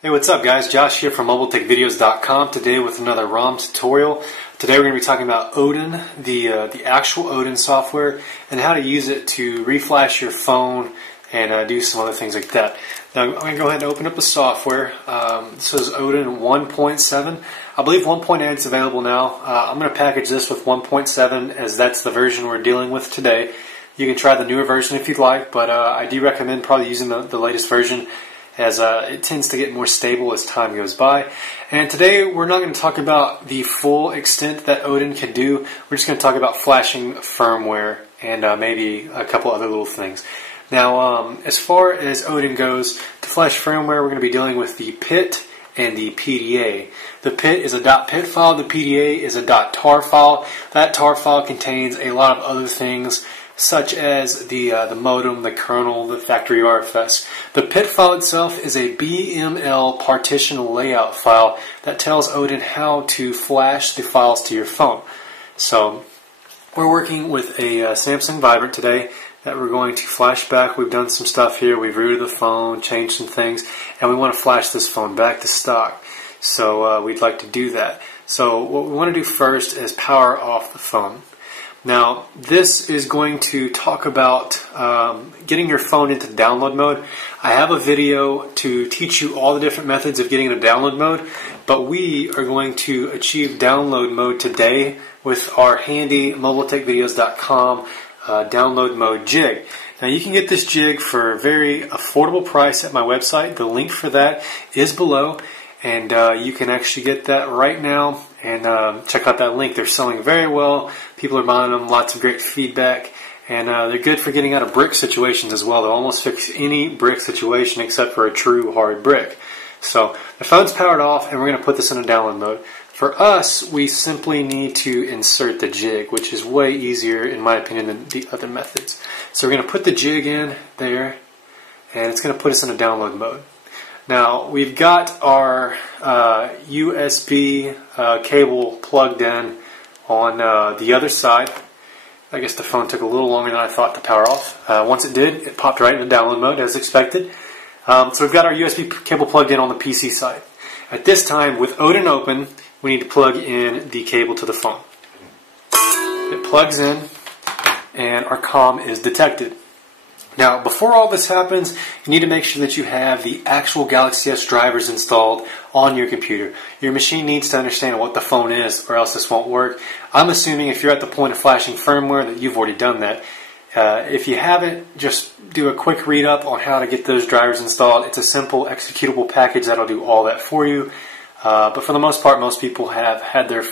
Hey, what's up guys? Josh here from MobileTechVideos.com today with another ROM tutorial. Today we're going to be talking about ODIN, the actual ODIN software, and how to use it to reflash your phone and do some other things like that. Now I'm going to go ahead and open up the software. This is ODIN 1.7. I believe 1.8 is available now. I'm going to package this with 1.7 as that's the version we're dealing with today. You can try the newer version if you'd like, but I do recommend probably using the latest version, as it tends to get more stable as time goes by. And today we're not going to talk about the full extent that ODIN can do. We're just going to talk about flashing firmware and maybe a couple other little things. Now, as far as ODIN goes, to flash firmware, we're going to be dealing with the PIT and the PDA. The PIT is a .PIT file, the PDA is a .tar file. That tar file contains a lot of other things, such as the modem, the kernel, the factory RFS. The PIT file itself is a BML partition layout file that tells ODIN how to flash the files to your phone. So we're working with a Samsung Vibrant today that we're going to flash back. We've done some stuff here. We've rooted the phone, changed some things, and we want to flash this phone back to stock. So we'd like to do that. So what we want to do first is power off the phone. Now, this is going to talk about getting your phone into download mode. I have a video to teach you all the different methods of getting into download mode, but we are going to achieve download mode today with our handy MobileTechVideos.com download mode jig. Now, you can get this jig for a very affordable price at my website. The link for that is below, and you can actually get that right now and check out that link. They're selling very well. People are buying them, lots of great feedback, and they're good for getting out of brick situations as well. They'll almost fix any brick situation except for a true hard brick. So the phone's powered off, and we're going to put this in a download mode. For us, we simply need to insert the jig, which is way easier, in my opinion, than the other methods. So we're going to put the jig in there, and it's going to put us in a download mode. Now, we've got our USB cable plugged in on the other side. I guess the phone took a little longer than I thought to power off. Once it did, it popped right into download mode as expected. So we've got our USB cable plugged in on the PC side. At this time, with ODIN open, we need to plug in the cable to the phone. It plugs in, and our COM is detected. Now, before all this happens, you need to make sure that you have the actual Galaxy S drivers installed on your computer. Your machine needs to understand what the phone is, or else this won't work. I'm assuming if you're at the point of flashing firmware that you've already done that. If you haven't, just do a quick read up on how to get those drivers installed. It's a simple executable package that'll do all that for you. But for the most part, most people have had their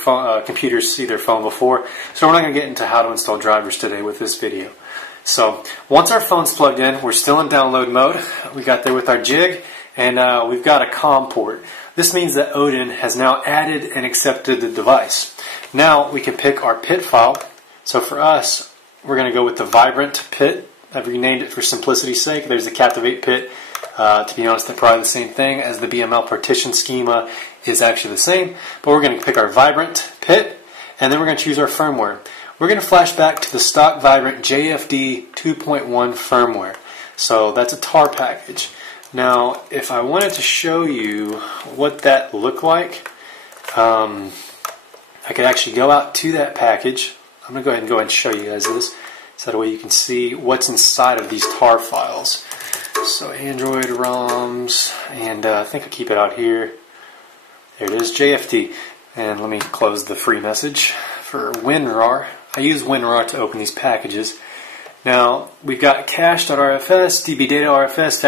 computers see their phone before, so we're not going to get into how to install drivers today with this video. So once our phone's plugged in, we're still in download mode. We got there with our jig, and we've got a COM port. This means that ODIN has now added and accepted the device. Now we can pick our PIT file. So for us, we're going to go with the Vibrant PIT. I've renamed it for simplicity's sake. There's the Captivate PIT. To be honest, they're probably the same thing, as the BML partition schema is actually the same. But we're going to pick our Vibrant PIT, and then we're going to choose our firmware. We're going to flash back to the stock Vibrant JFD 2.1 firmware. So that's a tar package. Now, if I wanted to show you what that looked like, I could actually go out to that package. I'm going to go ahead and show you guys this, so that way you can see what's inside of these tar files. So Android ROMs, and I think I'll keep it out here. There it is, JFD. And let me close the free message for WinRAR. I use WinRAR to open these packages. Now, we've got cache.rfs, dbdata.rfs,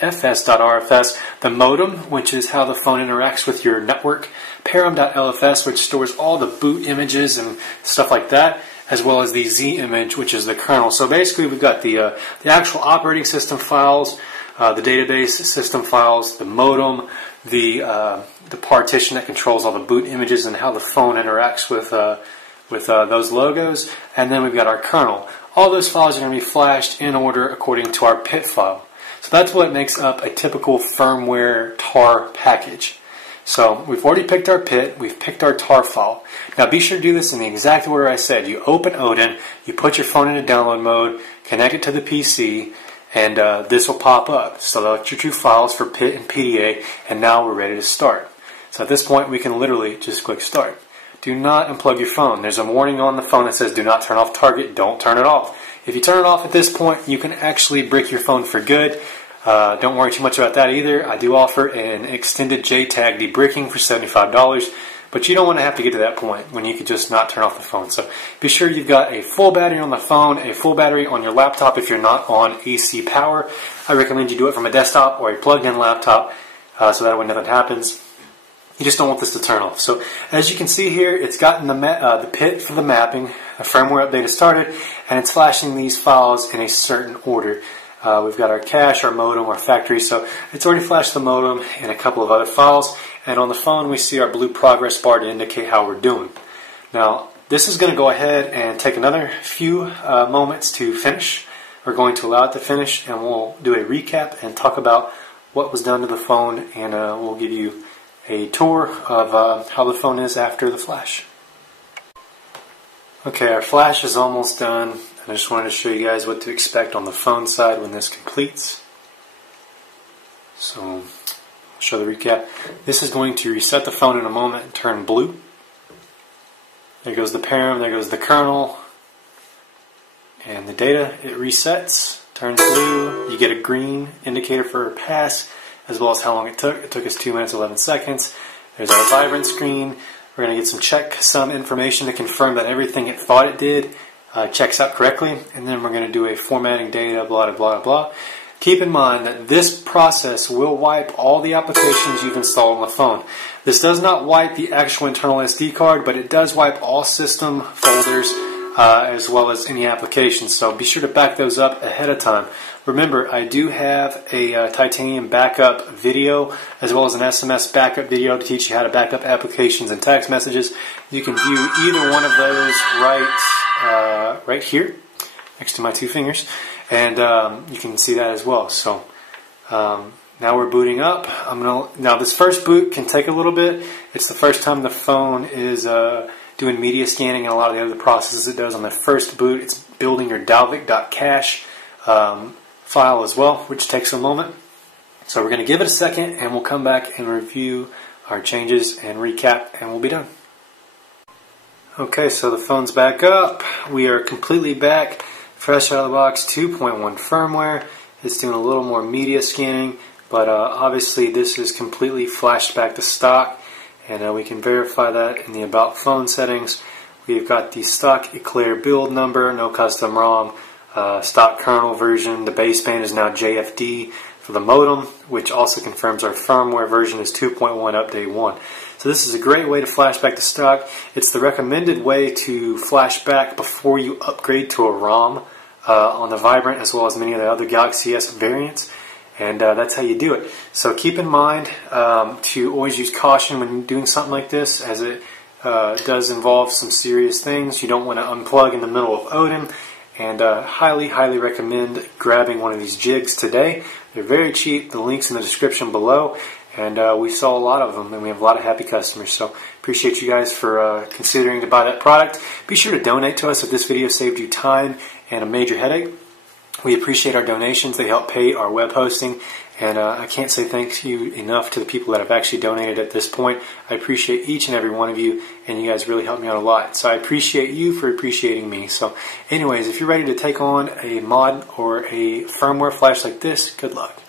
factoryfs.rfs, the modem, which is how the phone interacts with your network, param.lfs, which stores all the boot images and stuff like that, as well as the Z image, which is the kernel. So basically, we've got the actual operating system files, the database system files, the modem, the partition that controls all the boot images and how the phone interacts with those logos, and then we've got our kernel. All those files are going to be flashed in order according to our PIT file. So that's what makes up a typical firmware tar package. So we've already picked our PIT, we've picked our tar file. Now be sure to do this in the exact order I said. You open ODIN, you put your phone into download mode, connect it to the PC, and this will pop up. Select your two files for PIT and PDA, and now we're ready to start. So at this point we can literally just click start. Do not unplug your phone. There's a warning on the phone that says do not turn off target. Don't turn it off. If you turn it off at this point, you can actually brick your phone for good. Don't worry too much about that either. I do offer an extended JTAG debricking for $75, but you don't want to have to get to that point when you could just not turn off the phone. So be sure you've got a full battery on the phone, a full battery on your laptop if you're not on AC power. I recommend you do it from a desktop or a plugged-in laptop so that way nothing happens. You just don't want this to turn off. So as you can see here, it's gotten the PIT for the mapping. A firmware update has started, and it's flashing these files in a certain order. We've got our cache, our modem, our factory, so it's already flashed the modem and a couple of other files. And on the phone, we see our blue progress bar to indicate how we're doing. Now, this is going to go ahead and take another few moments to finish. We're going to allow it to finish, and we'll do a recap and talk about what was done to the phone, and we'll give you a tour of how the phone is after the flash. Okay, our flash is almost done, and I just wanted to show you guys what to expect on the phone side when this completes. So, I'll show the recap. This is going to reset the phone in a moment and turn blue. There goes the param, there goes the kernel, and the data. It resets, turns blue. You get a green indicator for a pass, as well as how long it took. It took us 2 minutes 11 seconds. There's our vibrant screen. We're going to get some information to confirm that everything it thought it did checks out correctly, and then we're going to do a formatting data, blah, blah, blah, blah. Keep in mind that this process will wipe all the applications you've installed on the phone. This does not wipe the actual internal SD card, but it does wipe all system folders as well as any applications. So be sure to back those up ahead of time. Remember, I do have a titanium backup video as well as an SMS backup video to teach you how to back up applications and text messages. You can view either one of those right here next to my two fingers, and you can see that as well. So now we're booting up. Now this first boot can take a little bit. It's the first time the phone is doing media scanning and a lot of the other processes it does on the first boot. It's building your dalvik.cache file as well, which takes a moment. So we're going to give it a second, and we'll come back and review our changes and recap, and we'll be done. Okay, so the phone's back up. We are completely back, fresh out of the box, 2.1 firmware. It's doing a little more media scanning, but obviously this is completely flashed back to stock, and we can verify that in the About Phone settings. We've got the stock Eclair build number, no custom ROM, stock kernel version. The baseband is now JFD for the modem, which also confirms our firmware version is 2.1 update 1. So this is a great way to flash back to stock. It's the recommended way to flash back before you upgrade to a ROM on the Vibrant as well as many of the other Galaxy S variants, and that's how you do it. So keep in mind to always use caution when doing something like this, as it does involve some serious things. You don't want to unplug in the middle of ODIN, and highly recommend grabbing one of these jigs today. They're very cheap. The link's in the description below, and we saw a lot of them, and we have a lot of happy customers. So appreciate you guys for considering to buy that product. Be sure to donate to us if this video saved you time and a major headache. We appreciate our donations. They help pay our web hosting, and I can't say thank you enough to the people that have actually donated at this point. I appreciate each and every one of you, and you guys really help me out a lot. So I appreciate you for appreciating me. So anyways, if you're ready to take on a mod or a firmware flash like this, good luck.